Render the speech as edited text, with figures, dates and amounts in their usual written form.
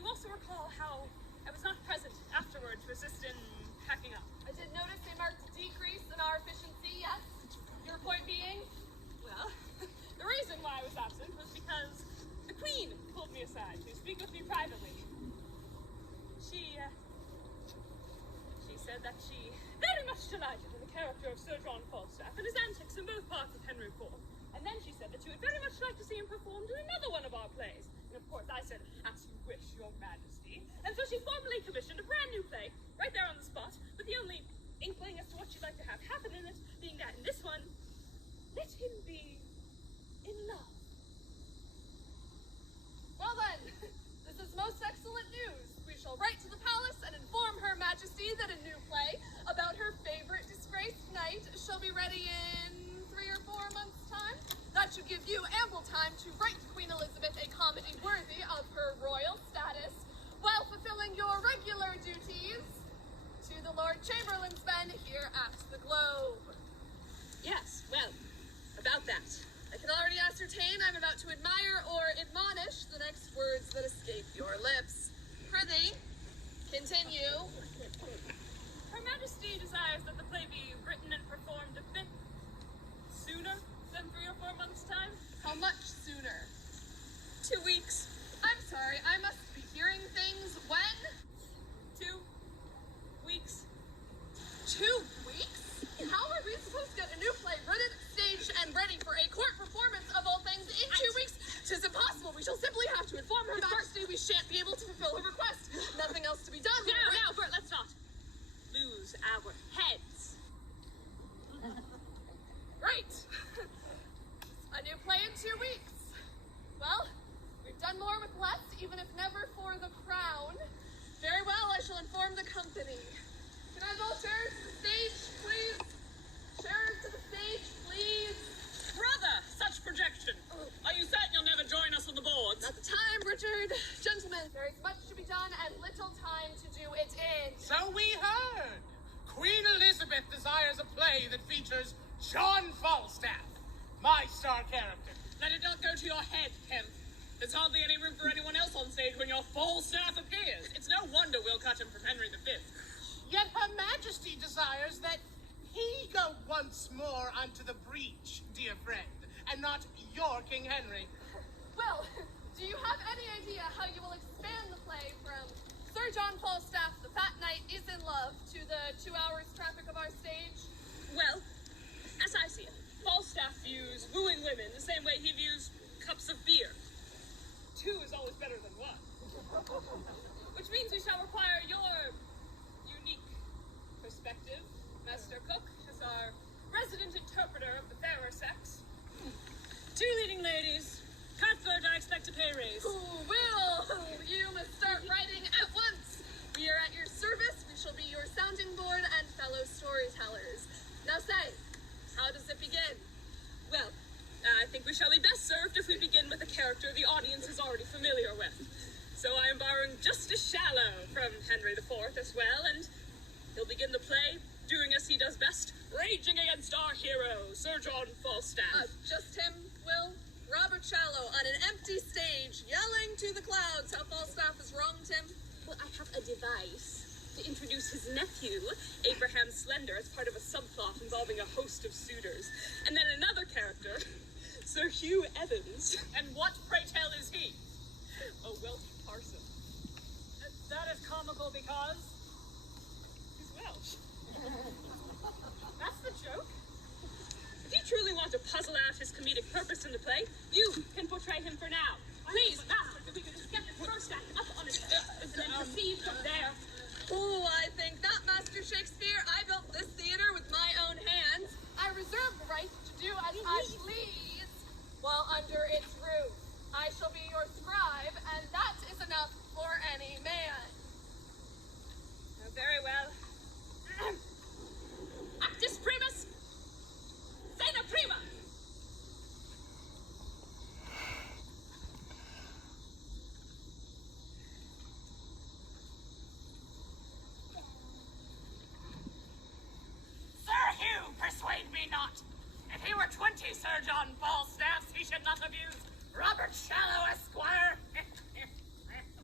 you also recall how I was not present afterward to assist in packing up? I did notice a marked decrease in our efficiency, yes. Your point being? Well, the reason why I was absent was because the Queen pulled me aside to speak with me privately. She said that she very much delighted in the character of Sir John Falstaff and his antics in both parts of Henry IV. And then she said that she would very much like to see him performed in another one of our plays. And of course I said, as you wish, Your Majesty. And so she formally commissioned a brand new play, right there on the spot, with the only inkling as to what she'd like to have happen in it, being that in this one, let him be in love. Well then, this is most excellent news. We shall write to the palace and inform Her Majesty that a new play about her favorite disgraced knight shall be ready in 3 or 4 months' time. That should give you ample time to write Queen Elizabeth a comedy worthy of her royal status, while fulfilling your regular duties to the Lord Chamberlain's men here at the Globe. Yes, well, about that. I can already ascertain I'm about to admire or admonish the next words that escape your lips. Prithee, continue. Her Majesty desires that the play be written and performed a bit sooner than 3 or 4 months' time. How much sooner? 2 weeks. I'm sorry, I must be hearing things. When? 2 weeks. 2 weeks? How are we supposed to get a new play written, staged, and ready for a court performance of all things in 2 weeks? 'Tis impossible. We shall simply have to inform Her Majesty we shan't be able to fulfill her request. Nothing else to be done. Now, Bert, let's not lose our heads. Right. A new play in 2 weeks. Well, we've done more with less, even if never for the crown. Very well, I shall inform the company. Can I go chairs to the stage, please? Chairs to the stage, please. Brother, such projection. Are you certain you'll never join us on the boards? Not the time, Richard. Gentlemen, there is much to be done and little time to do it in. So we heard. Queen Elizabeth desires a play that features John Falstaff, my star character. Let it not go to your head, Kemp. There's hardly any room for anyone else on stage when your Falstaff appears. It's no wonder we'll cut him from Henry V. Yet Her Majesty desires that he go once more unto the breach, dear friend, and not your King Henry. Well, do you have any idea how you will expand the play from Sir John Falstaff, the fat knight, is in love, to the 2 hours traffic of our stage? Well, as I see it, Falstaff views wooing women the same way he views cups of beer. 2 is always better than 1. Which means we shall require your unique perspective, Master Cook, as our resident interpreter of the fairer sex. 2 leading ladies. Cuthbert, I expect a pay raise. Will, you must start writing at once. We are at your service. We shall be your sounding board and fellow storytellers. Now say, how does it begin? Well, I think we shall be best served if we begin with a character the audience is already familiar with. So I am borrowing Justice Shallow from Henry IV as well, and he'll begin the play doing as he does best, raging against our hero, Sir John Falstaff. Just him, Will? Robert Shallow on an empty stage, yelling to the clouds how Falstaff has wronged him. Well, I have a device to introduce his nephew, Abraham Slender, as part of a subplot involving a host of suitors. And then another character, Sir Hugh Evans. And what, pray tell, is he? A Welsh parson. That is comical because... He's Welsh. That's the joke. If you truly want to puzzle out his comedic purpose in the play, you can portray him for now. Please, Master, if we could just get this first act up on his feet and then proceed from there. Oh, I think not, Master Shakespeare. I built this theater with my own hands. I reserve the right to do as I please while under its roof. I shall be your scribe, and that is enough for any man. Oh, very well. Actus primus, scena prima. Sir Hugh, persuade me not. If he were 20 Sir John Falstaffs, he should not abuse Robert Shallow, Esquire.